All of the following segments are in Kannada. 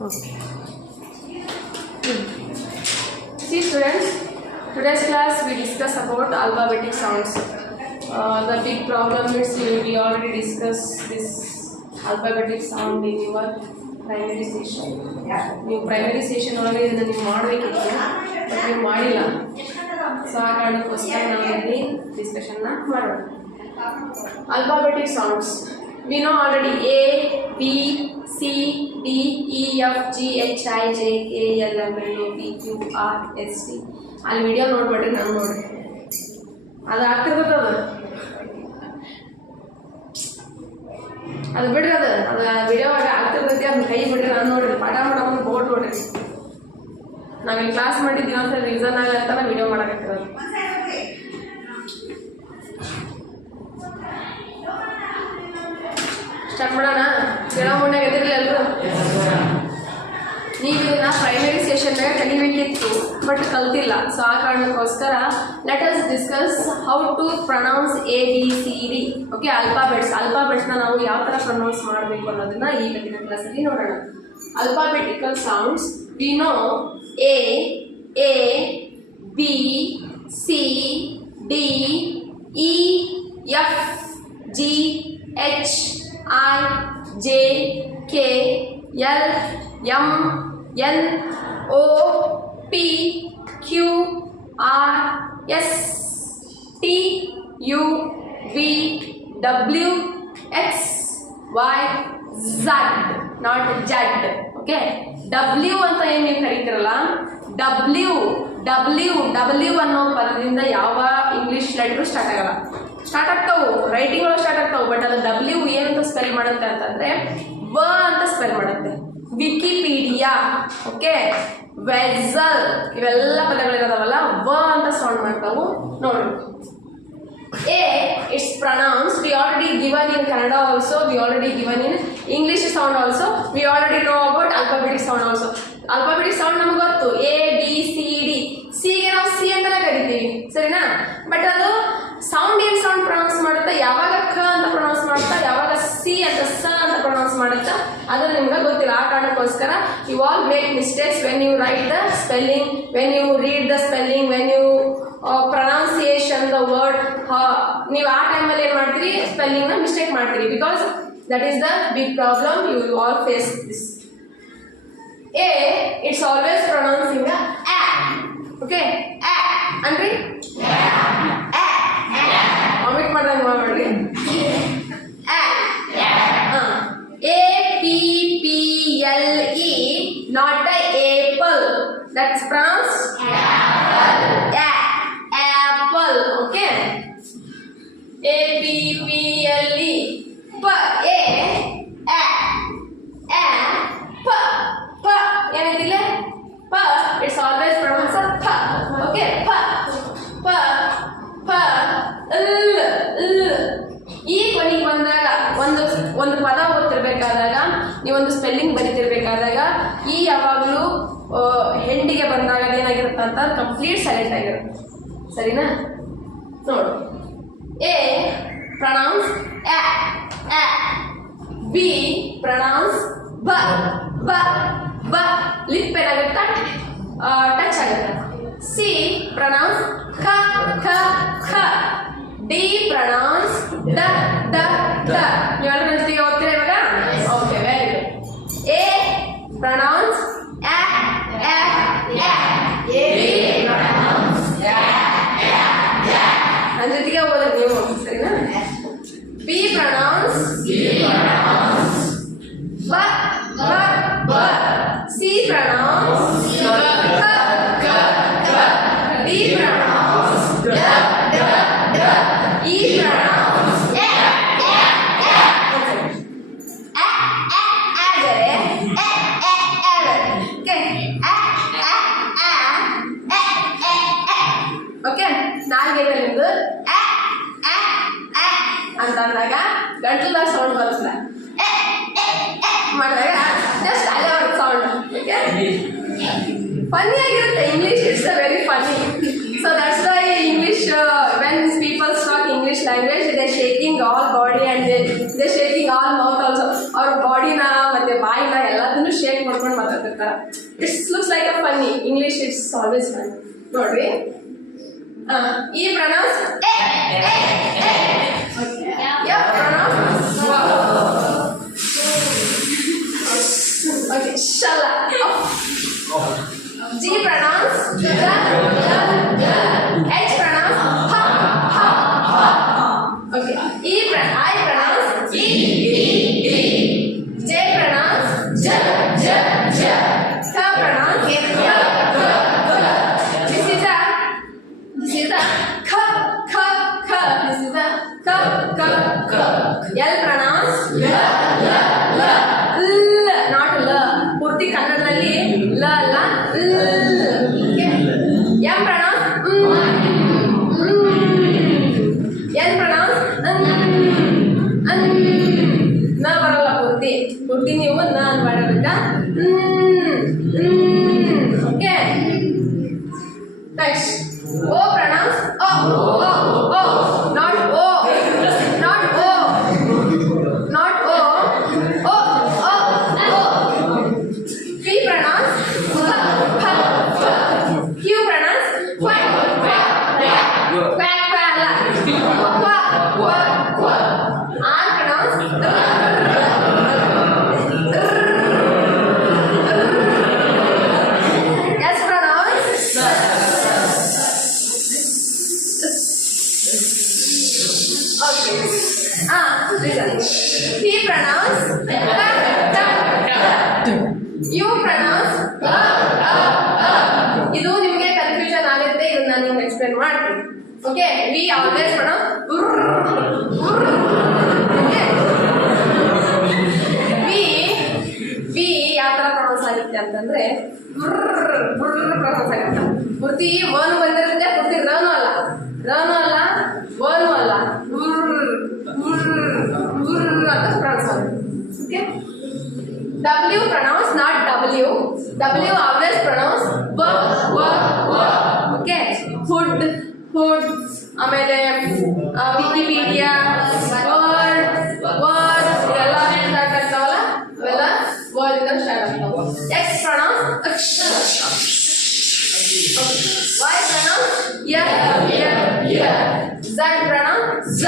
Okay. See students, today's class we discuss about alphabetic sounds. The big problem is we already discussed this alphabetic sound in your primary session. ನೀವು ಪ್ರೈಮರಿ ಸೆಷನ್ ಒಳಗೆ ಇದನ್ನು ನೀವು ಮಾಡಬೇಕಿತ್ತು, ಬಟ್ ನೀವು ಮಾಡಿಲ್ಲ. ಸೊ ಆ ಕಾರಣಕ್ಕೋಸ್ಕರ ನಾವು ಇಲ್ಲಿ ಡಿಸ್ಕಷನ್ನ ಮಾಡೋಣ. Alphabetic sounds. We know already A, B, C, D, E, F, G, H, I, J, K, L, M, N, O, P, Q, R, S, T. ಅಲ್ಲಿ ವಿಡಿಯೋ ನೋಡ್ಬೇಡ್ರಿ, ನಾನು ನೋಡ್ರಿ. ಅದು ಆಗ್ತಿರ್ತದ, ಅದು ಬಿಡ್ರಿ, ಅದು ವಿಡಿಯೋ ಆಗ್ತಿರ್ತೈತಿ, ಅದನ್ನ ಕೈ ಬಿಡ್ರಿ, ನಾನು ನೋಡ್ರಿ. ಪಾಠ ಮಾಡೋದು ಬೋರ್ಡ್ ನೋಡ್ರಿ. ನಾವಿಲ್ಲಿ ಕ್ಲಾಸ್ ಮಾಡಿದ್ದೀವಿ ಅಂತ ರೀಸನ್ ಆಗಂತ ವಿಡಿಯೋ ಮಾಡಕತ್ತಿರೋದು. ಸ್ಟಾರ್ಟ್ ಮಾಡೋಣ. ಕೇಳೋ ಮುನ್ನ ಎದಿರಲಿ ಎಲ್ಲರೂ. ನೀವು ಇದನ್ನ ಪ್ರೈಮರಿ ಸೆಷನ್ನಾಗ ಕಲಿಬೇಕಿತ್ತು, ಬಟ್ ಕಲ್ತಿಲ್ಲ. ಸೊ ಆ ಕಾರಣಕ್ಕೋಸ್ಕರ let us discuss how to pronounce ABCD. Okay, ಅಲ್ಫಾಬೆಟ್ಸ್ನ ನಾವು ಯಾವ ಥರ ಪ್ರೊನೌನ್ಸ್ ಮಾಡಬೇಕು ಅನ್ನೋದನ್ನ ಈ ಇವತ್ತಿನ ಕ್ಲಾಸಲ್ಲಿ ನೋಡೋಣ. Alphabetical sounds we know A, B, C, D, E, F, G, H, I, J, K, L, M, N, O, P, Q, R, S, T, U, V, W, X, Y, Z, not Z. Okay, W ಅಂತ ಏನು ನೀವು ಕರೀತಿರಲ್ಲ, W ಅನ್ನೋ ಪದದಿಂದ ಯಾವ ಇಂಗ್ಲಿಷ್ ಲೆಟರ್ ಸ್ಟಾರ್ಟ್ ಆಗಲ್ಲ. ಸ್ಟಾರ್ಟ್ ಆಗ್ತಾವು, ರೈಟಿಂಗ್ ಒಳಗೆ ಸ್ಟಾರ್ಟ್ ಆಗ್ತಾವು, ಬಟ್ ಅದು W ಏನಂತ ಸ್ಪೆಲ್ ಮಾಡುತ್ತೆ ಅಂತಂದ್ರೆ ವ ಅಂತ ಸ್ಪೆಲ್ ಮಾಡುತ್ತೆ. ವಿಕಿಪೀಡಿಯಾ, ಓಕೆ, ವೆಸಲ್, ಇವೆಲ್ಲ ಪದಗಳಿರೋದವಲ್ಲ ವ ಅಂತ ಸೌಂಡ್ ಮಾಡ್ತಾವು. ನೋಡಿ, A, it's pronounced, we already given in Kannada also, we already given in English sound also, we already know about alphabetic sound also. Alphabetic sound ನಮಗೆ ಗೊತ್ತು, A, B, C, D. C ಗೆ ನಾವು C ಅಂತಾನೆ ಕರಿತೀವಿ, ಸರಿನಾ? ಬಟ್ ಅದು ಸೌಂಡ್ ಏನು ಸೌಂಡ್ ಪ್ರೊನೌನ್ಸ್ ಮಾಡುತ್ತಾ, ಯಾವಾಗ ಕ ಅಂತ ಪ್ರೊನೌನ್ಸ್ ಮಾಡುತ್ತಾ, ಯಾವಾಗ ಸಿ ಅಂತ ಸ ಅಂತ ಪ್ರೊನೌನ್ಸ್ ಮಾಡುತ್ತಾ, ಅದು ನಿಮ್ಗೆ ಗೊತ್ತಿಲ್ಲ. ಆ ಕಾರಣಕ್ಕೋಸ್ಕರ you all make mistakes when you write the spelling, when you read the spelling, when you pronunciation the word. ನೀವು ಆ ಟೈಮಲ್ಲಿ ಏನು ಮಾಡ್ತೀರಿ, ಸ್ಪೆಲ್ಲಿಂಗ್ನ ಮಿಸ್ಟೇಕ್ ಮಾಡ್ತೀರಿ. Because that is the big problem, you all face this. A, it's always pronouncing the A. Okay, A ಅಂದ್ರಿ ವಾಮಿಟ್ ಮಾಡ್ದಂಗೆ ಮಾಡ್ರಿ. APPLE, not the apple. That's pronounced apple. Okay, APPLE. P, A, P. ಏನಿದಿಲ್ಲ, ಪ, ಇಟ್ಸ್ ಆಲ್ವೇಸ್ ಪ್ರೊನೌನ್ಸ್ ಪ. ಓಕೆ, ಪ, ಪ, ಪ, ಈ ಕೊನೆಗೆ ಬಂದಾಗ ಒಂದು ಪದ ಓದ್ತಿರ್ಬೇಕಾದಾಗ, ನೀವೊಂದು ಸ್ಪೆಲ್ಲಿಂಗ್ ಬರೀತಿರ್ಬೇಕಾದಾಗ ಈ ಯಾವಾಗಲೂ ಹೆಂಡಿಗೆ ಬಂದಾಗ ಏನಾಗಿರುತ್ತೆ ಅಂತ ಕಂಪ್ಲೀಟ್ ಸೈಲೆಂಟ್ ಆಗಿರುತ್ತೆ, ಸರಿನಾ? ನೋಡು, A pronounce A, B pronounce ಬ, ಬ, ಬ, ಲಿಪ್ ಏನಾಗುತ್ತೆ, ಟಚ್ ಆಗುತ್ತೆ. C ಪ್ರೊನೌನ್ಸ್ ಖ, ಖ, ಖ. D ಪ್ರೊನೌನ್ಸ್ ಡ, ಡ, ಡ. ನೀವೆಲ್ಲರೂ ಜೊತೆಗೆ ಓದ್ತೀರಾ ಇವಾಗ? Okay, very good. A pronounce A, A, A. B pronounce A, A, A. ನನ್ನ ಜೊತೆಗೆ ಓದೋದು ನೀವು, ಸರಿನಾ? B ಪ್ರೊನೌನ್ಸ್ ಬ, ಬ, ಬ. C pronounce ka, ka, ka. D pronounce da, da, da. E pronounce e, e, e. Agare, e, e, e. Okay, okay. ನಾಲ್ಗೆ ನಿಮ್ದು ಅಂತಂದಾಗ ಗಂಟಲ ಸೌಂಡ್ ಬರುತ್ತೆ. ಮಾಡಿದಾಗ ಜಸ್ಟ್ ಅದೇ ಒಂದು ಸೌಂಡ್. ಓಕೆ, ಫನ್ನಿ ಆಗಿರುತ್ತೆ. English it's a very funny. So that's why English when people talk English language they shaking all body and they shaking all mouth also. ಅವ್ರ ಬಾಡಿನ ಮತ್ತು ಬಾಯಿನ ಎಲ್ಲದನ್ನು ಶೇಕ್ ಮಾಡ್ಕೊಂಡು ಮಾತಾಡ್ತಿರ್ತಾರೆ. It's looks like a funny. English it's always fun. ನೋಡ್ರಿ, ಈ ಪ್ರೊನೌನ್ಸ್ ಶಲ. G pronounce ja, H pronounce ha, ha, ha. Okay. I pronounce e, e, e. J pronounce ja, ja, ja. K pronounce k, k, k. This is a k, k, k. This is a k, k, k. L pronounce la, la, la. L, not la. ಪೂರ್ತಿ ಕನ್ನಡದಲ್ಲಿ ಲ ಲ ಲ್. M pronounce N pronounce ನ ಬರಲ್ಲ ಪೂರ್ತಿ ನೀವು ನ ಮಾಡಬೇಕಾ. Okay, next O pronounce O, O, O, not O, not O, not O, O, O, O. P pronounce P, P. Q pronounce quack, quack, quack, quack, quack, quack, quack. R pronounce S pronounce okay. Listen. P pronounce U pronounce ಇದು ನಿಮಗೆ ಕನ್ಫ್ಯೂಷನ್ ಆಗುತ್ತೆ. ಇದನ್ನ ನಾನು ನಿಮ್ಗೆ ಎಕ್ಸ್ಪ್ಲೇನ್ ಮಾಡ್ತೀನಿ. Okay, we always pronounce okay. V ಯಾವ ತರ ಪ್ರೊನೌನ್ಸ್ ಆಗುತ್ತೆ ಅಂತಂದ್ರೆ ಪ್ರೊನೌನ್ಸ್ ಆಗುತ್ತೆ. ಪೂರ್ತಿ ವನು ಬಂದಿರುತ್ತೆ, ಪೂರ್ತಿ ರನು ಅಲ್ಲ, ರನು ಅಲ್ಲ, ವನು ಅಲ್ಲ, ಅಂತ ಪ್ರೊನೌನ್ಸ್ ಆಗುತ್ತೆ. Okay, W pronounce not W. W always pronounce w, w, w. Okay. Hood, hood. ಆಮೇಲೆ ವಿಕಿಪೀಡಿಯಾ, ವರ್ಡ್, ವರ್ಡ್ ಇವೆಲ್ಲ ಸ್ಟಾರ್ಟ್ ಆಗ್ತಾವಲ್ಲ, ಅವೆಲ್ಲ ವರ್ಡ್ ಇಂದ ಸ್ಟಾರ್ಟ್ ಆಗ್ತಾವ. X pronounce ಅಕ್ಷ. Y pronounce ಯ, ಯ, ಯ. Z pronounce z,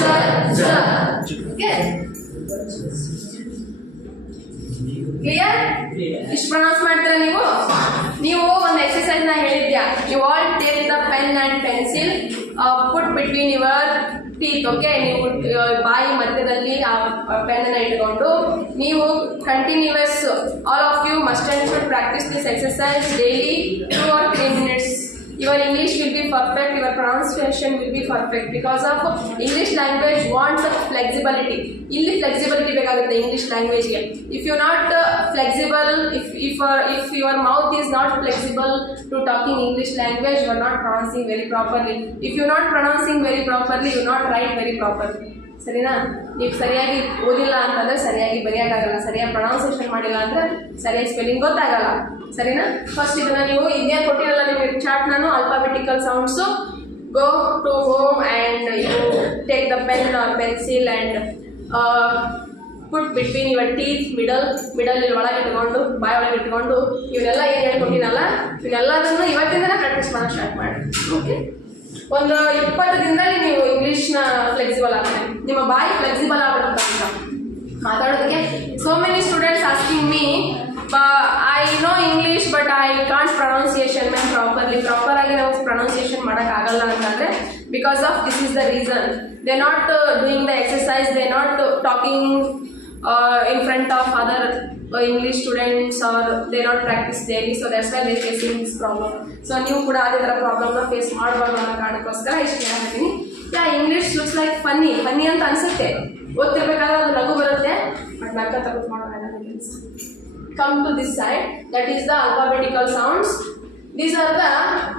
z, z. Okay. Clear? ಇಷ್ಟು ಪ್ರೊನೌನ್ಸ್ ಮಾಡ್ತೀರಾ ನೀವು ಒಂದು ಎಕ್ಸರ್ಸೈಸ್ ನ ಹೇಳಿದ್ಯಾ. You all take the pen and pencil, put between your teeth. Okay, ನೀವು ಬಾಯಿ ಮಧ್ಯದಲ್ಲಿ ಆ ಪೆನ್ ಅನ್ನ ಇಟ್ಕೊಂಡು ನೀವು continues all of you must and should practise this exercise daily 2 or 3 minutes. Your English will be perfect, your pronunciation will be perfect because of English language wants flexibility. Illi flexibility ಬೇಕಾಗುತ್ತೆ English language ಗೆ. If you not flexible, if your mouth is not flexible to talking English language, you are not pronouncing very properly. If you are not pronouncing very properly, you not write very properly. ಸರಿನಾ? ನೀವು ಸರಿಯಾಗಿ ಓದಿಲ್ಲ ಅಂತಂದ್ರೆ ಸರಿಯಾಗಿ ಬರೆಯೋಕ್ಕಾಗಲ್ಲ, ಸರಿಯಾಗಿ ಪ್ರೊನೌನ್ಸಿಯೇಷನ್ ಮಾಡಿಲ್ಲ ಅಂದ್ರೆ ಸರಿಯಾಗಿ ಸ್ಪೆಲ್ಲಿಂಗ್ ಗೊತ್ತಾಗಲ್ಲ. ಸರಿನಾ? ಫಸ್ಟ್ ಇದನ್ನ ನೀವು ಇನ್ನೇ ಕೊಟ್ಟಿರಲ್ಲ ನಿಮಗೆ ಚಾರ್ಟ್, ನಾನು alphabetical sounds. Go to home and you take the pen or pencil and put between your teeth, middle ಒಳಗೆ ಇಟ್ಕೊಂಡು ಬಾಯಿ ಒಳಗೆ ಇಟ್ಕೊಂಡು ಇವನ್ನೆಲ್ಲ ಏನು ಹೇಳ್ಕೊಟ್ಟಿನಲ್ಲ ಇವನ್ನೆಲ್ಲದನ್ನು ಇವತ್ತಿಂದನೇ ಪ್ರಾಕ್ಟೀಸ್ ಮಾಡೋಕ್ಕೆ ಸ್ಟಾರ್ಟ್ ಮಾಡಿ. ಓಕೆ, ಒಂದು 20 ದಿನದಲ್ಲಿ ನೀವು ಇಂಗ್ಲೀಷ್ನ ಫ್ಲೆಕ್ಸಿಬಲ್ ಆಗ್ತದೆ, ನಿಮ್ಮ ಬಾಯಿ ಫ್ಲೆಕ್ಸಿಬಲ್ ಆಗ್ಬಿಡುತ್ತೆ ಅಂತ ಮಾತಾಡೋದಕ್ಕೆ. So many students asking me, I know English but I can't pronunciation ma'am proper ಆಗಿ ನಾವು ಪ್ರೊನೌನ್ಸಿಯೇಷನ್ ಮಾಡೋಕ್ಕಾಗಲ್ಲ ಅಂತಂದರೆ because of this is the reason. They not doing the exercise, they not talking in front of other English students, or they not practice daily, so that's why they facing this problem. So ನೀವು ಕೂಡ ಅದೇ ಥರ ಪ್ರಾಬ್ಲಮ್ನ ಫೇಸ್ ಮಾಡಬಾರ್ದು ಅನ್ನೋ ಕಾರಣಕ್ಕೋಸ್ಕರ ಇಷ್ಟು ಹೇಳ್ತೀನಿ. ಇಂಗ್ಲೀಷ್ ಲುಕ್ಸ್ ಲೈಕ್ ಫನ್ನಿ ಅಂತ ಅನ್ಸುತ್ತೆ, ಓದ್ತಿರ್ಬೇಕಾದ್ರೆ ಅದು ನಗು ಬರುತ್ತೆ, ಬಟ್ ನಕ್ಕ ತಗೊಂಡು ಮಾಡೋಣ. Come to this side, that is the alphabetical sounds. These are the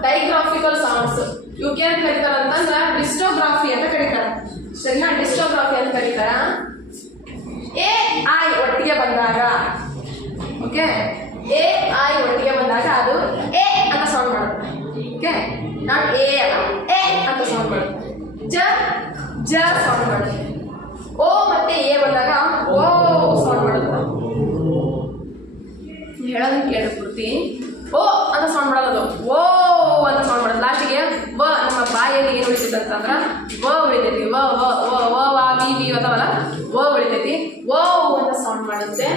digraphical sounds. You can ಕರೀತಾರೆ ಅಂತಂದ್ರೆ ಡಿಸ್ಟೋಗ್ರಾಫಿ ಅಂತ ಕರೀತಾರೆ. ಸರಿನಾ? ಡಿಸ್ಟೋಗ್ರಾಫಿ ಅಂತ ಕರೀತಾರ. ಎ ಐ ಒಟ್ಟಿಗೆ ಬಂದಾಗ, ಓಕೆ, ಎ ಐ ಒಟ್ಟಿಗೆ ಬಂದಾಗ ಅದು ಎ ಅಂತ ಸೌಂಡ್ ಮಾಡುತ್ತೆ. ಓಕೆ, ನಾಟ್ ಎ ಅಲ್ಲ, ಎ ಅಂತ ಸೌಂಡ್ ಮಾಡುತ್ತೆ. ಜ ಸೌಂಡ್ ಮಾಡುತ್ತೆ. ಓ ಮತ್ತೆ ಎ ಬಂದಾಗ ಓ ಸೌಂಡ್ ಮಾಡುತ್ತೆ. ಹೇಳೋದಕ್ಕೆ ಕೇಳಿ ಪೂರ್ತಿ. ಓ ಅಂತ ಸೌಂಡ್ ಮಾಡೋದು, ಓ ಅಂತ ಸೌಂಡ್ ಮಾಡೋದು. ಲಾಸ್ಟಿಗೆ ವ ನಮ್ಮ ಬಾಯಲ್ಲಿ ಏನು ಉಳಿತೈತೆ ಅಂತಂದ್ರೆ ವ ಉಳಿತೈತಿ. ವ ವ ವ ವ ವಾ ವಿ ವಿ ಅದಾವಲ್ಲ, ವ ಉಳಿತೈತಿ. ಓ ಅಂತ ಸೌಂಡ್ ಮಾಡುತ್ತೆ.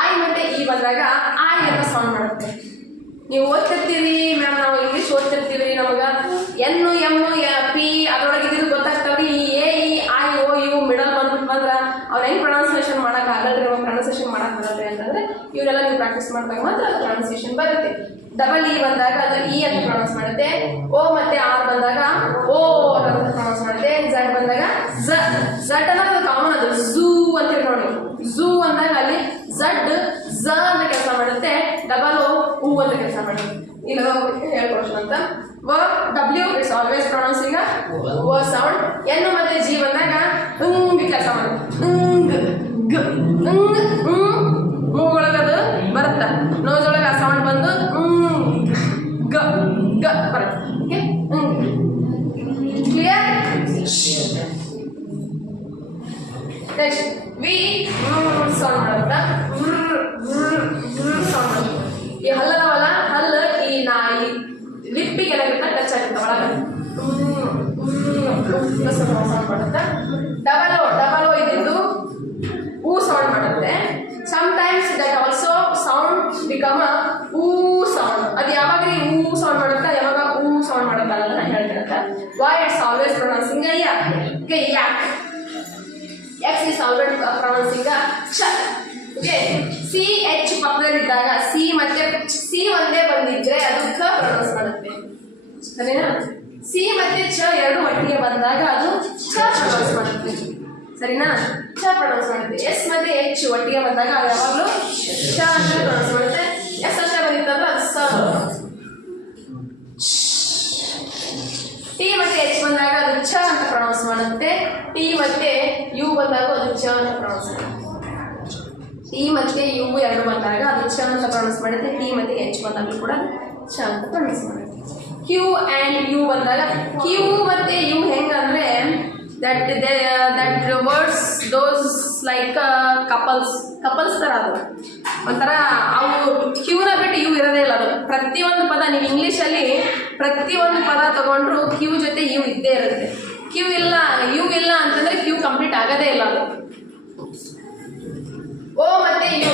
ಆಯ್ ಮತ್ತೆ ಈ ಬಂದಾಗ ಆಯ್ ಅಂತ ಸೌಂಡ್ ಮಾಡುತ್ತೆ. ನೀವು ಓದ್ತಿರ್ತೀರಿ ಮ್ಯಾಮ್, ನಾವು ಇಂಗ್ಲೀಷ್ ಓದ್ತಿರ್ತೀವಿ, ನಮಗೆ ಎನ್ನು ಎಮ್ಮು ಪಿ ಅದ್ರೊಳಗೆ ಇದ್ದು ಗೊತ್ತಾಗ್ತಾವ್ರಿ. A E I O U middle ಬಂದ್ರೆ ಅವ್ರು ಹೆಂಗೆ ಪ್ರೊನೌನ್ಸಿಯೇಷನ್ ಮಾಡೋಕೆ ಆಗಲ್ರಿ, ನಮಗೆ ಪ್ರೊನೌನ್ಸಿಯೇಷನ್ ಮಾಡೋಕೆ ಬರಲ್ರಿ ಅಂತಂದ್ರೆ ಇವರೆಲ್ಲ ನೀವು ಪ್ರಾಕ್ಟೀಸ್ ಮಾಡಿದಾಗ ಮಾತ್ರ ಅದು ಪ್ರೊನೌನ್ಸಿಯೇಷನ್ ಬರುತ್ತೆ. ಡಬಲ್ ಇ ಬಂದಾಗ ಅದು ಇ ಅಂತ ಪ್ರೊನೌನ್ಸ್ ಮಾಡುತ್ತೆ. ಓ ಮತ್ತೆ ಆರ್ ಬಂದಾಗ ಓ ಅಂತ ಪ್ರೊನೌನ್ಸ್ ಮಾಡುತ್ತೆ. ಝಡ್ ಬಂದಾಗ ಝಡ್ ಅನ್ನೋದು ಕಾಮನ್, ಅದು ಝೂ ಅಂತ ಹೇಳಿ ನೋಡಿ. ಝೂ ಅಂದಾಗ ಅಲ್ಲಿ ಝಡ್ ಝ ಅಂತ ಕೆಲಸ ಮಾಡುತ್ತೆ, ಡಬಲ್ ಓ ಅಂತ ಕೆಲಸ ಮಾಡುತ್ತೆ. ಇಲ್ಲ ಹೇಳ್ಕೊಡ್ತೀನಿ ಅಂತ. ವ ಡಬ್ಲ್ಯೂ ಇಟ್ಸ್ ಆಲ್ವೇಸ್ ಪ್ರೊನೌನ್ಸಿಂಗ್ ವ ಸೌಂಡ್. ಎನ್ ಮತ್ತೆ ಜಿ ಬಂದಾಗ ಕೆಲಸ ಮಾಡುತ್ತೆ. ಮೂಗೊಳಗದು ಬರುತ್ತೆ, ನೋಜೊಳಗೆ ಆ ಸೌಂಡ್ ಬಂದು ಗ ಗ ಬರುತ್ತೆ. ಕ್ಲಿಯರ್? ನೆಕ್ಸ್ಟ್ ವಿ ಸೌಂಡ್ ಮಾಡುತ್ತಾ, ಸೌಂಡ್ ಮಾಡುತ್ತೆ. ಈ ಹಲ್ಲದವಲ್ಲ, ಹಲ್ಲು ಈ ನಾಯಿ ಲಿಪ್ಪಿಗೆ ಏನಾಗುತ್ತೆ ಟಚ್ ಆಗುತ್ತೆ ಒಳಗೆ, ಸೌಂಡ್ ಮಾಡುತ್ತೆ. ಡಬಲ್ ಓ ಇದ್ದಿದ್ದು ಊ ಸೌಂಡ್ ಮಾಡುತ್ತೆ. Sometimes that also sound become ಊ ಸೌಂಡ್. ಅದು ಯಾವಾಗ ಊ ಸೌಂಡ್ ಮಾಡುತ್ತಾ, ಯಾವಾಗ ಊ ಸೌಂಡ್ ಮಾಡುತ್ತಲ್ಲ ಅದನ್ನ ಹೇಳ್ತಿರುತ್ತೆ. ವೈ ಇಟ್ಸ್ ಆಲ್ವೇಸ್ ಪ್ರೊನೌನ್ಸಿಂಗ್ ಯಾಕ್. ಎಕ್ಸ್ ಇಸ್ ಆಲ್ವೇಸ್ ಪ್ರೊನೌನ್ಸಿಂಗ್ ಚ. ಓಕೆ, ಸಿ ಎಚ್ ಪಕ್ಕದಲ್ಲಿದ್ದಾಗ ಸಿ ಮತ್ತೆ ಸಿ ಒಂದೇ ಬಂದಿದ್ರೆ ಅದು ಕ ಪ್ರೊನೌನ್ಸ್ ಮಾಡುತ್ತೆ, ಸರಿನಾ? ಸಿ ಮತ್ತೆ ಚ ಎರಡು ಒಟ್ಟಿಗೆ ಬಂದಾಗ ಅದು ಚ ಪ್ರೊನೌನ್ಸ್ ಮಾಡುತ್ತೆ, ಸರಿನಾ? ಚ ಪ್ರೊನೌನ್ಸ್ ಮಾಡುತ್ತೆ. ಎಸ್ ಮತ್ತೆ ಎಚ್ ಒಟ್ಟಿಗೆ ಬಂದಾಗ ಯಾವಾಗಲೂ ಚ ಅಂತ ಪ್ರೊನೌನ್ಸ್ ಮಾಡುತ್ತೆ. ಎಸ್ ಅಷ್ಟೇ ಬಂದಿತ್ತಂದ್ರೆ ಅದು ಸ. ಟಿ ಮತ್ತೆ ಎಚ್ ಬಂದಾಗ ಅದು ಚ ಅಂತ ಪ್ರೊನೌನ್ಸ್ ಮಾಡುತ್ತೆ. ಟಿ ಮತ್ತೆ ಯು ಬಂದಾಗ ಅದು ಚ ಅಂತ ಪ್ರೊನೌನ್ಸ್ ಮಾಡುತ್ತೆ. ಟಿ ಮತ್ತೆ ಯು ಎರಡು ಬಂದಾಗ ಅದು ಚ ಅಂತ ಪ್ರೊನೌನ್ಸ್ ಮಾಡುತ್ತೆ. ಟಿ ಮತ್ತೆ ಎಚ್ ಬಂದಾಗಲೂ ಕೂಡ ಚ ಅಂತ ಪ್ರೊನೌನ್ಸ್ ಮಾಡುತ್ತೆ. ಕ್ಯೂ ಆ್ಯಂಡ್ ಯು ಬಂದಾಗ ಕ್ಯೂ ಮತ್ತೆ ಯು ಹೆಂಗಂದ್ರೆ that words those like couples ಥರ ಅದು ಒಂಥರ. ಅವು ಕ್ಯೂನ ಬಿಟ್ಟು ಯು ಇರೋದೇ ಇಲ್ಲ. ಅದು ಪ್ರತಿಯೊಂದು ಪದ ನೀವು ಇಂಗ್ಲೀಷಲ್ಲಿ ಪ್ರತಿಯೊಂದು ಪದ ತಗೊಂಡ್ರು ಕ್ಯೂ ಜೊತೆ ಯು ಇದ್ದೇ ಇರುತ್ತೆ. ಕ್ಯೂ ಇಲ್ಲ ಯು ಇಲ್ಲ ಅಂತಂದ್ರೆ ಕ್ಯೂ ಕಂಪ್ಲೀಟ್ ಆಗೋದೇ ಇಲ್ಲ ಅದು. ಓ ಮತ್ತೆ ಯು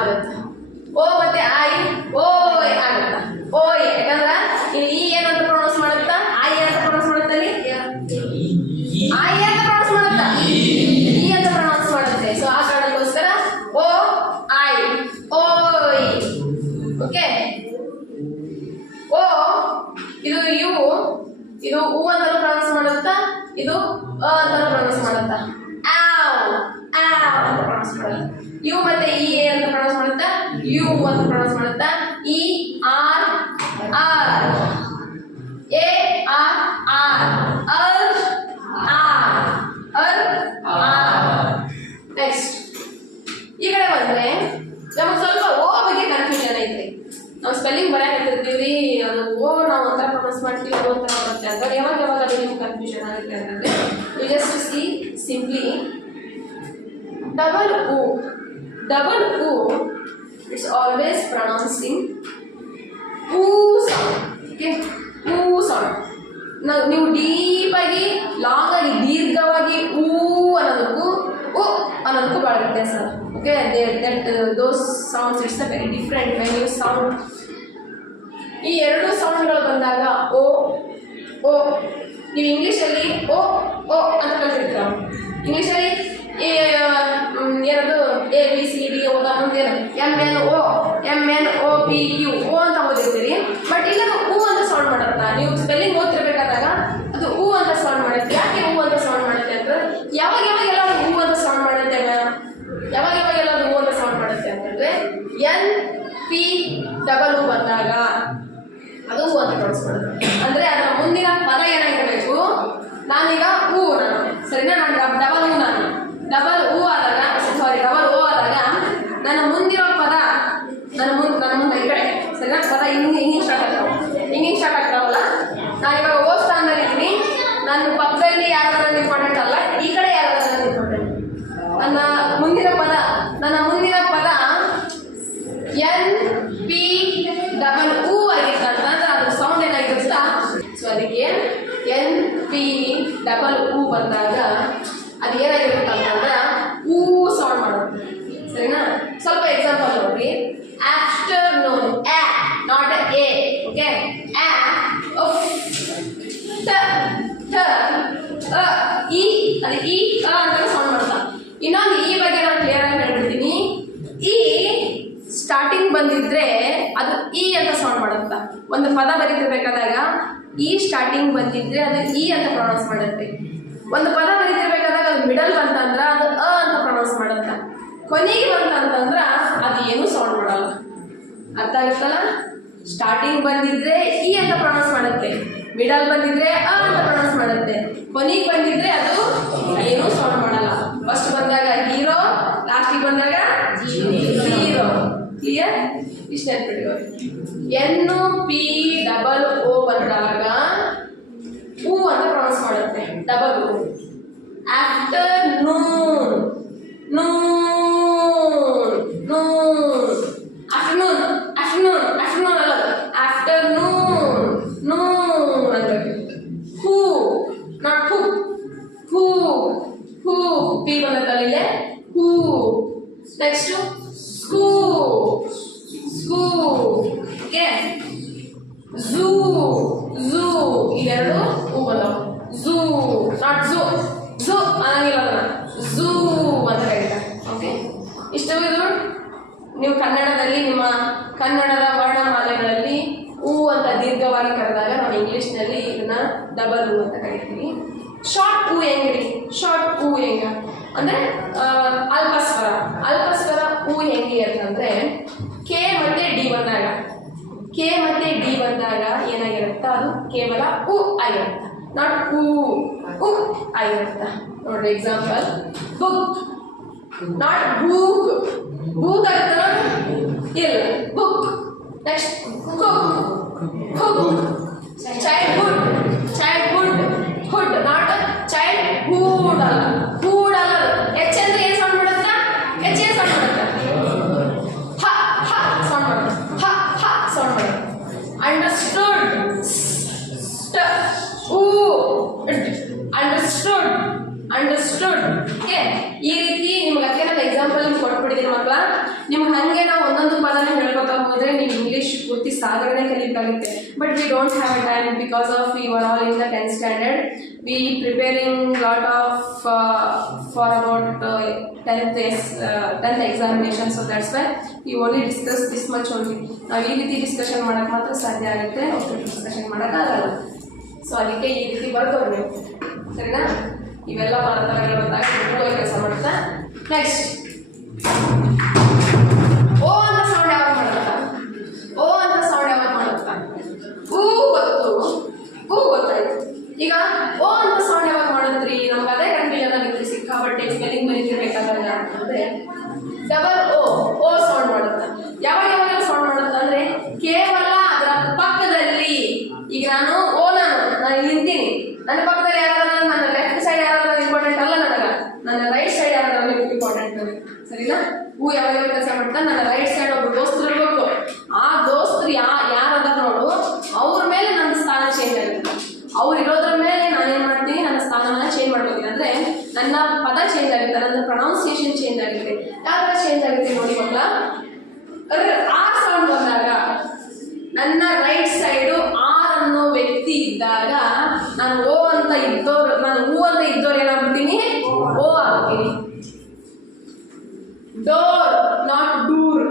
ಆಗುತ್ತೆ. ಓ ಮತ್ತೆ ಐ ಓಯ್ ಆಗುತ್ತ. ಓಯ್ ಯಾಕಂದ್ರೆ ಈ ಏನಂತ ಪ್ರೊನೌನ್ಸ್ ಮಾಡುತ್ತಾ, ಐ ಏನಂತ ಪ್ರೊನೌನ್ಸ್ ಮಾಡುತ್ತೆ, ಅಲ್ಲಿ ಐ ಅಂತ ಪ್ರೊನೌನ್ಸ್ ಮಾಡುತ್ತಾ, ಈ ಅಂತ ಪ್ರೊನೌನ್ಸ್ ಮಾಡುತ್ತೆ. ಸೊ ಆ ಕಾರಣಕ್ಕೋಸ್ಕರ ಓ ಐ ಓಯ್. ಓಕೆ, ಓ ಇದು ಯು, ಇದು ಉ ಅಂತಲೂ ಪ್ರೊನೌನ್ಸ್ ಮಾಡುತ್ತಾ, ಇದು ಅ ಅಂತಲೂ ಪ್ರೊನೌನ್ಸ್ ಮಾಡುತ್ತಾ. ಅಂತ ಪ್ರೊನೌನ್ಸ್ ಮಾಡುತ್ತೆ. ಯು ಮತ್ತೆ ಇ ಅಂತ ಪ್ರೊನೌನ್ಸ್ ಮಾಡುತ್ತಾ, ಯು ಅಂತ ಪ್ರೊನೌನ್ಸ್ ಮಾಡುತ್ತಾ. E R R, A R R, ಅರ್ ಆರ್, ಅರ್ ಆರ್. ನೆಕ್ಸ್ಟ್ ಈ ಕಡೆ ಬಂದ್ರೆ ನಮಗೆ ಸ್ವಲ್ಪ ಓ ಬಗ್ಗೆ ಕನ್ಫ್ಯೂಷನ್ ಐತ್ರಿ. ನಾವು ಸ್ಪೆಲ್ಲಿಂಗ್ ಬರೆಯಕತ್ತಿರ್ತೀವಿ, ಅದು ಓ ನಾವು ಒಂಥರ ಪ್ರೊನೌನ್ಸ್ ಮಾಡ್ತೀವಿ, ಓ ಥರ ಬರುತ್ತೆ ಅಂತ. ಯಾವಾಗ ಅದು ನಿಮ್ಗೆ ಕನ್ಫ್ಯೂಷನ್ ಆಗುತ್ತೆ ಅಂತಂದರೆ you just see simply double o it's always pronouncing oo sound. Okay, oo sound. ನೀವು ಡೀಪ್ ಆಗಿ ಲಾಂಗ್ ಆಗಿ ದೀರ್ಘವಾಗಿ ಊ ಅನ್ನೋದಕ್ಕೂ ಓ ಅನ್ನೋದಕ್ಕೂ ಭಾಳ ವ್ಯತ್ಯಾಸ. Okay, those sounds it's a very different when you sound. ಈ ಎರಡು ಸೌಂಡ್ಗಳು ಬಂದಾಗ ಓ ಓ, ನೀವು ಇಂಗ್ಲೀಷಲ್ಲಿ ಓ ಓ ಅಂತ ಕಲ್ತಿರ್ತೀರ. ಇಂಗ್ಲೀಷಲ್ಲಿ ಏನದು ಎ ಬಿ ಸಿ ಡಿ ಓದ ಮುಂದೆ M N O P Q O ಅಂತ ಓದಿರ್ತೀರಿ. ಬಟ್ ಇಲ್ಲ ಹೂ ಅಂತ ಸೌಂಡ್ ಮಾಡುತ್ತಾ, ನೀವು ಸ್ಪೆಲ್ಲಿಂಗ್ ಓದ್ತಿರ್ಬೇಕಾದಾಗ ಅದು ಹೂ ಅಂತ ಸೌಂಡ್ ಮಾಡುತ್ತೆ. ಯಾಕೆ ಹೂ ಅಂತ ಸೌಂಡ್ ಮಾಡುತ್ತೆ ಅಂತ, ಯಾವಾಗೆಲ್ಲ ಹೂ ಅಂತ ಸೌಂಡ್ ಮಾಡುತ್ತೆ, ಯಾವಾಗೆಲ್ಲ ಹೂ ಅಂತ ಸೌಂಡ್ ಮಾಡುತ್ತೆ ಅಂತಂದ್ರೆ ಎನ್ ಪಿ ಡಬಲ್ ಹೂ ಬಂದಾಗ ಅದು ಹೂ ಅಂತ ಪ್ರೊನೌನ್ಸ್ ಮಾಡುತ್ತೆ. ಅಂದರೆ ಅದರ ಮುಂದಿನ ಪದ ಏನಾಗಿರಬೇಕು, ನಾನೀಗ ಹೂ ನಾನು, ಸರಿನಾ? ನಾನು ಡಬಲ್ ಹೂ, ನಾನು ಡಬಲ್ ಹೂ ಆದಾಗ, ಡಬಲ್ ಓ ಆದಾಗ ನನ್ನ ಮುಂದಿರೋ ಪದ ನನ್ನ ಮುಂದೆ ಈ ಕಡೆ, ಸರಿನಾ? ಪದ ಹಿಂಗೆ ಸ್ಟಾರ್ಟ್ ಆಗ್ತಾವೆ, ಹಿಂಗೆ ಸ್ಟಾರ್ಟ್ ಆಗ್ತಾವಲ್ಲ. ನಾನೀಗ ಡಬಲ್ ಊ ಬಂದಾಗ ಅದು ಏನಾಗಿರುತ್ತೆ ಅಂತಂದ್ರೆ ಊ ಸೌಂಡ್ ಮಾಡುತ್ತೆ. ಸರಿನಾ? ಸ್ವಲ್ಪ ಎಕ್ಸಾಂಪಲ್ ನೋಡ್ರಿ. ಆಫ್ಟರ್ನೂನ್, ಆ ನಾಟ್ ಎ, ಓಕೆ? ಆ ಟ ಟ ಇ, ಅದು ಇ ಅಂತ ಸೌಂಡ್ ಮಾಡ್ತಾ. ಇನ್ನೊಂದು ಈ ಬಗ್ಗೆ ನಾನು ಕ್ಲಿಯರ್ ಆಗಿ ಹೇಳ್ಬಿಡ್ತೀನಿ. ಈ ಸ್ಟಾರ್ಟಿಂಗ್ ಬಂದಿದ್ರೆ ಅದು ಇ ಅಂತ ಸೌಂಡ್ ಮಾಡುತ್ತಾ. ಒಂದು ಪದ ಬರೀತಿರ್ಬೇಕಾದಾಗ ಈ ಸ್ಟಾರ್ಟಿಂಗ್ ಬಂದಿದ್ರೆ ಅದು ಇ ಅಂತ ಪ್ರೊನೌನ್ಸ್ ಮಾಡುತ್ತೆ. ಒಂದು ಪದ ಬರೀತಿರ್ಬೇಕಾದಾಗ ಅದು ಮಿಡಲ್ ಬಂತಂದ್ರೆ ಅದು ಅ ಅಂತ ಪ್ರೊನೌನ್ಸ್ ಮಾಡುತ್ತೆ. ಕೊನೆಗೆ ಬಂತಂತಂದ್ರೆ ಅದು ಏನೂ ಸೌಂಡ್ ಮಾಡಲ್ಲ. ಅರ್ಥ ಆಗುತ್ತಲ್ಲ? ಸ್ಟಾರ್ಟಿಂಗ್ ಬಂದಿದ್ರೆ ಇ ಅಂತ ಪ್ರೊನೌನ್ಸ್ ಮಾಡುತ್ತೆ, ಮಿಡಲ್ ಬಂದಿದ್ರೆ ಅ ಅಂತ ಪ್ರೊನೌನ್ಸ್ ಮಾಡುತ್ತೆ, ಕೊನೆಗೆ ಬಂದಿದ್ರೆ ಅದು ಏನೂ ಸೌಂಡ್ ಮಾಡಲ್ಲ. ಫಸ್ಟ್ ಬಂದಾಗ ಹೀರೋ, ಲಾಸ್ಟಿಗೆ ಬಂದಾಗ ಝೀರೋ. ಕ್ಲಿಯರ್? ಇಷ್ಟ ನೆನ್ಪಿಟ್ಕೊಳ್ಳಿ. ಎನ್ ಪಿ ಡಬಲ್ ಓ ಬಂದಾಗ ಹೂ ಅಂತ ಪ್ರೊನೌನ್ಸ್ ಮಾಡುತ್ತೆ, ಡಬಲ್ ಓ. ಆಫ್ಟರ್ನೂನ್, ನೂನ್, ನೂನ್. ಆಫ್ಟರ್ನೂನ್, ಆಫ್ಟರ್ನೂನ್, ಆಫ್ಟರ್ನೂನ್ ಅಲ್ಲ, ಆಫ್ಟರ್ನೂನ್, ನೂನ್ ಅಂತ. ಹೂ not who, who, who. P ಬಂದತ್ತಲ್ಲ ಇಲ್ಲೇ, ಹೂ. ನೆಕ್ಸ್ಟ್ ಸ್ಕೂ, ಸ್ಕೂ, ಓಕೆ? Zoo, zoo. ಇವೆರಡು ಹೂ ಬಂದವು. ಝೂ ನಾಟ್ ಝೂ, ಝೂ ಅನ್ನಂಗಿಲ್ಲ, ಝೂ ಅಂತ ಕರೀತಾರೆ. ಓಕೆ? ಇಷ್ಟು ಇದು ನೀವು ಕನ್ನಡದಲ್ಲಿ ನಿಮ್ಮ ಕನ್ನಡದ ವರ್ಣಮಾಲೆಗಳಲ್ಲಿ ಹೂ ಅಂತ ದೀರ್ಘವಾಗಿ ಕರೆದಾಗ ನಾವು ಇಂಗ್ಲೀಷ್ನಲ್ಲಿ ಇದನ್ನ ಡಬಲ್ ಹೂ ಅಂತ ಕರಿತೀವಿ. ಶಾರ್ಟ್ ಹೂ ಹೆಂಗ್ರಿ? ಶಾರ್ಟ್ ಹೂ ಹೆಂಗ ಅಂದ್ರೆ ಅಲ್ಪಸ್ವರ. ಅಲ್ಪಸ್ವರ ಹೂ ಹೆಂಗೆ ಅಂತಂದ್ರೆ ಕೆ ಮತ್ತೆ ಡಿ ಬಂದಾಗ, ಕೆ ಮತ್ತೆ ಡಿ ಬಂದಾಗ ಏನಾಗಿರುತ್ತ ಅದು ಕೇವಲ ಉ ಆಗಿರುತ್ತ, ನಾಟ್ ಹೂ, ಉ ಆಗಿರುತ್ತ. ನೋಡ್ರಿ example, book not book, book ಆಗುತ್ತಲ್ಲ, ಇಲ್ಲ book. Next cook, cook. Childhood, childhood, hood not child hood ಅಲ್ಲ, ಹೂಡ್ ಅಲ್ಲ. ಎಚ್ ಅಂದ್ರೆ ಏನ್ ಸೌಂಡ್ ಮಾಡುತ್ತಾ? ಎಚ್ ಏನ್ ಸೌಂಡ್ ಮಾಡುತ್ತಾ? ಹ ಹ ಸೌಂಡ್ ಮಾಡುತ್ತೆ, ಹ ಹ ಸೌಂಡ್ ಮಾಡುತ್ತೆ. ಅಂಡರ್ಸ್ಟುಡ್, ಸ್ಟ್ ಊ, ಅಂಡರ್ಸ್ಟುಡ್, ಅಂಡರ್ಸ್ಟುಡ್. ಓಕೆ? ಈ ರೀತಿ ನಿಮ್ಗೆ ಅದಕ್ಕೆ ನಾನು ಎಕ್ಸಾಂಪಲ್ ನಿಮ್ಗೆ ಕೊಟ್ಬಿಟ್ಟಿದ್ದೀನಿ ಮಕ್ಕಳ. ನಿಮ್ಗೆ ಹಾಗೆ ನಾವು ಒಂದೊಂದು ಪದನ ಹೇಳ್ಕೊತಾ ಹೋದ್ರೆ ನೀವು ಇಂಗ್ಲೀಷ್ ಪೂರ್ತಿ ಸಾಗರಣೆ ಕಲಿಬೇಕಾಗುತ್ತೆ. But we don't have a time because of you are all in the 10th standard. We preparing lot of for about 10th examination. So that's why we only discuss this much only. ನಾವು ಈ ರೀತಿ ಡಿಸ್ಕಷನ್ ಮಾಡಕ್ಕೆ ಮಾತ್ರ ಸಾಧ್ಯ ಆಗುತ್ತೆ, ಅಷ್ಟು ಡಿಸ್ಕಷನ್ ಮಾಡೋಕ್ಕಾಗಲ್ಲ. ಸೊ ಅದಕ್ಕೆ ಈ ರೀತಿ ಬರ್ದವ್ರು ನೀವು, ಸರಿನಾ? ಇವೆಲ್ಲ ಪದಗಳು ಬಂದಾಗ ಕೆಲಸ ಮಾಡ್ತಾ. ನೆಕ್ಸ್ಟ್ ಓ ಅಂತ ಸೌಂಡ್ ಯಾವಾಗ ಮಾಡುತ್ತಾ? ಓ ಅಂತ ಸೌಂಡ್ ಯಾವಾಗ ಮಾಡುತ್ತಾ? ಹೂ ಗೊತ್ತು, ಹೂ ಗೊತ್ತಾಯ್ತು. ಈಗ ಓ ಅಂತ ಸೌಂಡ್ ಯಾವಾಗ ಮಾಡುತ್ತೀರಿ? ನಮ್ಗೆ ಅದೇ ಕನ್ಫ್ಯೂಷನ್ ಆಗಿತ್ತು ಸಿಕ್ಕಾಪಟ್ಟೆ ಸ್ಪೆಲ್ಲಿಂಗ್ ಬರೀತಿರ್ಬೇಕಾದಾಗ. ಅಂದ್ರೆ ಡಬಲ್ ಓ, ಓ ಸೌಂಡ್ ಮಾಡುತ್ತಾ. ಯಾವಾಗ ಯಾವಾಗ ಸೌಂಡ್ ಮಾಡುತ್ತಾ ಅಂದ್ರೆ ಕೇವಲ ಅದರ ಪಕ್ಕದಲ್ಲಿ. ಈಗ ನಾನು ನಾನು ನಿಂತೀನಿ, ನನ್ನ ಪಕ್ಕದಲ್ಲಿ ಯಾರಾದ್ರೂ, ನನ್ನ ಲೆಫ್ಟ್ ಸೈಡ್ ಯಾರಾದ್ರೂ ಇಂಪಾರ್ಟೆಂಟ್ ಅಲ್ಲ ನನಗ, ನನ್ನ ರೈಟ್ ಸೈಡ್ ಯಾರಾದ್ರೂ ಇಂಪಾರ್ಟೆಂಟ್ ನನಗೆ, ಸರಿನಾ? ಹೂ ಯಾವಾಗ ಕೆಲಸ ಮಾಡ್ತಾ ನನ್ನ ರೈಟ್ ಸೈಡ್ ಒಬ್ರು ದೋಸ್ತರು ಇರ್ಬೇಕು. ಆ ದೋಸ್ತರು ಯಾರದ ನೋಡು, ಅವ್ರ ಮೇಲೆ ನನ್ನ ಸ್ಥಾನ ಚೇಂಜ್ ಆಗುತ್ತೆ. ಅವ್ರು ಇರೋದ್ರ ಮೇಲೆ ನಾನೇನ್ ಮಾಡ್ತೀನಿ, ನನ್ನ ಸ್ಥಾನನ ಚೇಂಜ್ ಮಾಡ್ಕೋತೀನಿ. ಅಂದ್ರೆ ನನ್ನ ಪದ ಚೇಂಜ್ ಆಗುತ್ತೆ, ನನ್ನ ಪ್ರೊನೌನ್ಸಿಯೇಷನ್ ಚೇಂಜ್ ಆಗುತ್ತೆ. ಯಾವ ಚೇಂಜ್ ಆಗುತ್ತೆ ನೋಡಿ ಮಕ್ಕಳ. ಆರ್ ಸೌಂಡ್ ಬಂದಾಗ ನನ್ನ ರೈಟ್ ಸೈಡು ಆರ್ ಅನ್ನೋ ವ್ಯಕ್ತಿ ಇದ್ದಾಗ ನಾನು ಓ ಅಂತ ಇದ್ದೋರು, ನಾನು ಹೂ ಅಂತ ಇದ್ದೋರು ಏನಾಗ್ಬಿಡ್ತೀನಿ, ಓ ಆಗ್ತೀನಿ. Door not door.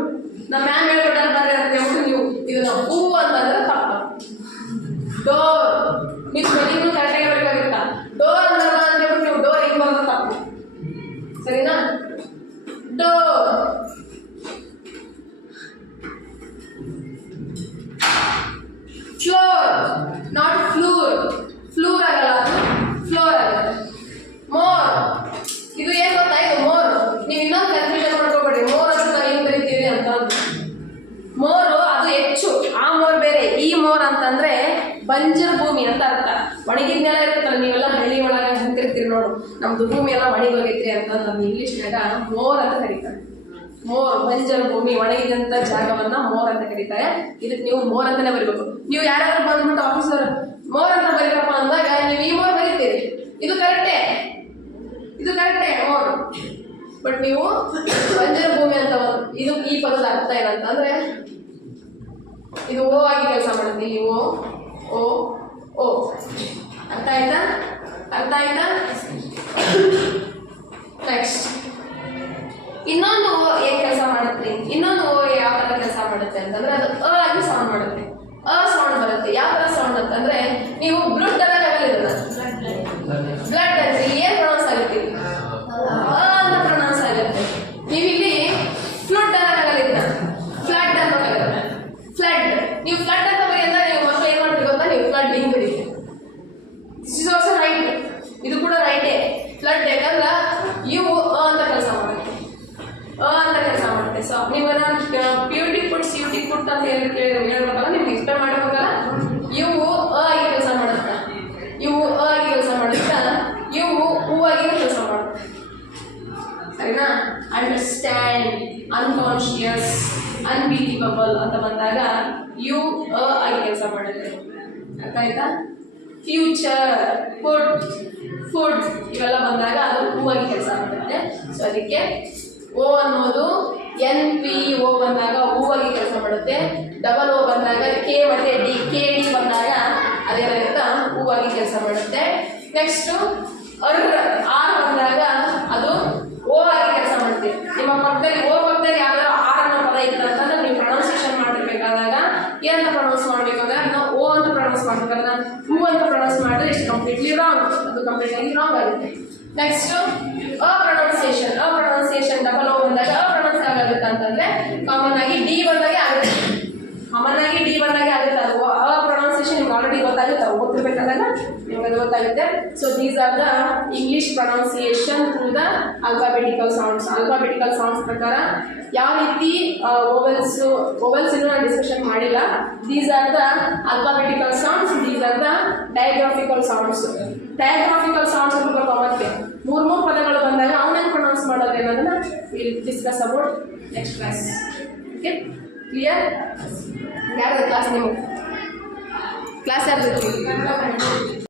ನಮ್ಮ ಮ್ಯಾಮ್ ಹೇಳ್ಕೊಟ್ಟಾರ ಬರ್ರಿ ಅಂತ ಹೇಳ್ಬಿಟ್ಟು ನೀವು ಇದನ್ನ ಹೂ ಅಂತಂದ್ರೆ ತಪ್ಪ. ಡೋರ್ ನೀವು ಸ್ಪೆಲ್ಲಿಂಗ್ ಕರೆಕ್ಟಾಗಿ ಹೇಳ್ಬೇಕಾಗುತ್ತಾ? ಡೋರ್ ಅಂದ್ರಲ್ಲ ಅಂತ ಹೇಳ್ಬಿಟ್ಟು ನೀವು ಡೋರ್ ಹಿಂಗ್ ಬಂದ್ರೆ ತಪ್ಪು, ಸರಿನಾ? ಡೋರ್. ಫ್ಲೋರ್ ನಾಟ್ ಫ್ಲೂರ್, ಫ್ಲೂರ್ ಆಗಲ್ಲ, ಫ್ಲೋರ್ ಆಗುತ್ತೆ. ಮೋರ್, ಇದು ಏನ್ ಗೊತ್ತಾ? ಇದು ಮೋರ್. ನೀವು ಇನ್ನೊಂದು ಕನ್ಫ್ಯೂಷನ್ ಮಾಡ್ಕೋಬೇಡಿ, ಮೋರ್ ಅಂತ ನಾವು ಏನ್ ಕರಿತೀವಿ ಅಂತ. ಮೋರು ಅದು ಹೆಚ್ಚು, ಆ ಮೋರ್ ಬೇರೆ. ಈ ಮೋರ್ ಅಂತಂದ್ರೆ ಬಂಜರ್ ಭೂಮಿ ಅಂತ ಅರ್ಥ. ಒಣಗಿದ ನೆಲ ಇರುತ್ತಲ್ಲ, ನೀವೆಲ್ಲ ಹಳ್ಳಿ ಒಳಗೆ ಹಂತಿರ್ತೀರಿ ನೋಡು, ನಮ್ದು ಭೂಮಿ ಎಲ್ಲ ಒಣಗೋಗೈತ್ರಿ ಅಂತ ನಮ್ಮ ಇಂಗ್ಲೀಷ್ನಾಗ ಮೋರ್ ಅಂತ ಕರೀತಾರೆ. ಮೋರ್ ಬಂಜರ್ ಭೂಮಿ, ಒಣಗಿದಂತ ಜಾಗವನ್ನ ಮೋರ್ ಅಂತ ಕರೀತಾರೆ. ಇದಕ್ಕೆ ನೀವು ಮೋರ್ ಅಂತಾನೆ ಬರೀಬೇಕು. ನೀವು ಯಾರಾದ್ರೂ ಬಂದ್ಬಿಟ್ಟು ಆಫೀಸರ್ ಮೋರ್ ಅಂತ ಬರೀರಪ್ಪ ಅಂದಾಗ ನೀವು ಈ ಮೋರ್ ಬರೀತೀರಿ, ಇದು ಕರೆಕ್ಟೇ, ಇದು ಕರೆಕ್ಟೇ ಓನ್. ಬಟ್ ನೀವು ಬಂಜರ ಭೂಮಿ ಅಂತ ಇದು ಈ ಪದದ ಅರ್ಥ ಏನಂತಂದ್ರೆ ಇದು ಓ ಆಗಿ ಕೆಲಸ ಮಾಡುತ್ತೆ. ಇಲ್ಲಿ ಓ ಓ ಓ ಅರ್ಥ ಆಯ್ತಾ? ಅರ್ಥ ಆಯ್ತಾ? ನೆಕ್ಸ್ಟ್ ಇನ್ನೊಂದು ಓ ಏನ್ ಕೆಲಸ ಮಾಡುತ್ತೆ? ಇನ್ನೊಂದು ಓ ಯಾವ ತರ ಕೆಲಸ ಮಾಡುತ್ತೆ ಅಂತಂದ್ರೆ ಅದು ಅ ಆಗಿ ಸೌಂಡ್ ಮಾಡುತ್ತೆ. ಅ ಸೌಂಡ್ ಬರುತ್ತೆ. ಯಾವ ತರ ಸೌಂಡ್ ಅಂತಂದ್ರೆ ನೀವು ಬ್ಲಡ್ ತರ ಇರಲ್ಲ, ಬ್ಲಡ್ ಅಂದ್ರೆ ಏನ್ ಪ್ರೊನೌನ್ಸ್ ಆಗುತ್ತೆ? ಅ ಅಂತ ಪ್ರೊನೌನ್ಸ್ ಆಗುತ್ತೆ. ನೀವು ಇಲ್ಲಿ ಫ್ಲಡ್ ಆಗಲಿಲ್ಲ, ಫ್ಲಡ್ ಅಂತ ಬರುತ್ತೆ. ಫ್ಲಡ್ ನೀವು ಫ್ಲಡ್ ಅಂತ ಬರೆಯಂತ ನೀವು ಮಕ್ಕಳು ಏನ್ ಮಾಡ್ಬೇಕು ಗೊತ್ತಾ? ನೀವು ಫ್ಲಡ್ ಹಿಂಗ್ ಬರೀತೀವಿ. ದಿಸ್ ಇಸ್ ಆಲ್ಸೋ ರೈಟ್, ಇದು ಕೂಡ ರೈಟೇ. ಫ್ಲಡ್ ಯಾಕಂದ್ರೆ ಇವು ಅ ಅಂತ ಕೆಲಸ ಮಾಡುತ್ತೆ, ಅ ಅಂತ ಕೆಲಸ ಮಾಡುತ್ತೆ. ಸೊ ನೀವನ್ನ ಪ್ಯೂಟಿ ಪುಟ್ ಸಿಟಿ ಪುಟ್ ಅಂತ ಹೇಳ್ಬೇಕಲ್ಲ, ನಿಮ್ಗೆ ಎಕ್ಸ್ಪ್ಲೇನ್ ಮಾಡಬೇಕಲ್ಲ. ಇವು ಅ ಆಗಿ ಕೆಲಸ ಮಾಡುತ್ತೆ, ಇವು ಅ ಆಗಿ ಕೆಲಸ ಮಾಡುತ್ತಾ, ಇವು ಹೂ ಆಗಿ ಕೆಲಸ ಮಾಡುತ್ತೆ. ಸರಿನಾ? ಅಂಡರ್ಸ್ಟ್ಯಾಂಡ್, ಅನ್ಕಾನ್ಶಿಯಸ್, ಅನ್ಬಿಲೀವಬಲ್ ಅಂತ ಬಂದಾಗ ಯು ಅ ಆಗಿ ಕೆಲಸ ಮಾಡುತ್ತೆ. ಅರ್ಥ ಆಯ್ತಾ? ಫ್ಯೂಚರ್, ಫುಡ್, ಫುಡ್ ಇವೆಲ್ಲ ಬಂದಾಗ ಅದು ಹೂ ಆಗಿ ಕೆಲಸ ಮಾಡುತ್ತೆ. ಸೊ ಅದಕ್ಕೆ ಓ ಅನ್ನೋದು ಎನ್ ಪಿ ಓ ಬಂದಾಗ ಹೂವಾಗಿ ಕೆಲಸ ಮಾಡುತ್ತೆ. ಡಬಲ್ ಓ ಬಂದಾಗ ಕೆ ಮತ್ತೆ ಡಿ, ಕೆ ಡಿ ಬಂದಾಗ ಅದೇನಾಗುತ್ತಾ ಹೂವಾಗಿ ಕೆಲಸ ಮಾಡುತ್ತೆ. ನೆಕ್ಸ್ಟ್ ಆರ್ ಬಂದಾಗ ಅದು ಓ ಆಗಿ ಕೆಲಸ ಮಾಡುತ್ತೆ. ನಿಮ್ಮ ಪಕ್ಕದಲ್ಲಿ ಓ ಪಕ್ಕದಲ್ಲಿ ಯಾವ್ದಾದ್ರು ಆರ್ ಅನ್ನೋ ಪದ ಇತ್ತು ಅಂತಂದ್ರೆ ನೀವು ಪ್ರೊನೌನ್ಸಿಯೇಷನ್ ಮಾಡಿರ್ಬೇಕಾದಾಗ ಏನಂತ ಪ್ರೊನೌನ್ಸ್ ಮಾಡ್ಬೇಕಂದ್ರೆ ಅದನ್ನ ಓ ಅಂತ ಪ್ರೊನೌನ್ಸ್ ಮಾಡ್ಬೇಕಲ್ಲ, ಹೂ ಅಂತ ಪ್ರೊನೌನ್ಸ್ ಮಾಡಿದ್ರೆ ಇಷ್ಟು ಕಂಪ್ಲೀಟ್ಲಿ ರಾಂಗ್, ಅದು ಕಂಪ್ಲೀಟ್ ಆಗಿ ರಾಂಗ್ ಆಗುತ್ತೆ. ನೆಕ್ಸ್ಟ್ ಅಪ್ರೊನೌನ್ಸಿಯೇಷನ್, ಅಪ್ರೊನೌನ್ಸಿಯೇಷನ್ ಡಬಲ್ ಓ ಬಂದಾಗ ಅಪ್ರೊನೌನ್ಸ್ ಆಗುತ್ತೆ ಅಂತಂದ್ರೆ ಕಾಮನ್ ಆಗಿ ಡಿ ಬಂದಾಗೆ ಆಗುತ್ತೆ, ಕಾಮನ್ ಆಗಿ ಡಿ ಬಂದಾಗೆ ಆಗುತ್ತೆ. ಅದು ಅಪ್ರೊನೌನ್ಸಿಯೇಷನ್ ನಿಮ್ಗೆ ಆಲ್ರೆಡಿ ಗೊತ್ತಾಗುತ್ತೆ, ಓದ್ತಿರ್ಬೇಕಾದಾಗ ನಿಮ್ಗೆ ಅದು ಗೊತ್ತಾಗುತ್ತೆ. So these are the English pronunciation through the alphabetical sounds. Alphabetical sounds ಪ್ರಕಾರ ಯಾವ ರೀತಿ ಓವೆಲ್ಸ್ ಇನ್ನೂ ನಾನು ಡಿಸ್ಕಷನ್ ಮಾಡಿಲ್ಲ. These are the alphabetical sounds, these are the diagraphical sounds. Diagraphical sounds ಅಂತ ಮತ್ತೆ ಮೂರು ಪದಗಳು ಬಂದಾಗ ಅವನೇನು ಪ್ರೊನೌನ್ಸ್ ಮಾಡೋದು ಅನ್ನೋದನ್ನ will discuss about next class. Okay, clear? ಯಾರು ಕ್ಲಾಸ್? ನಿಮಗೆ ಕ್ಲಾಸ್ ಯಾರು?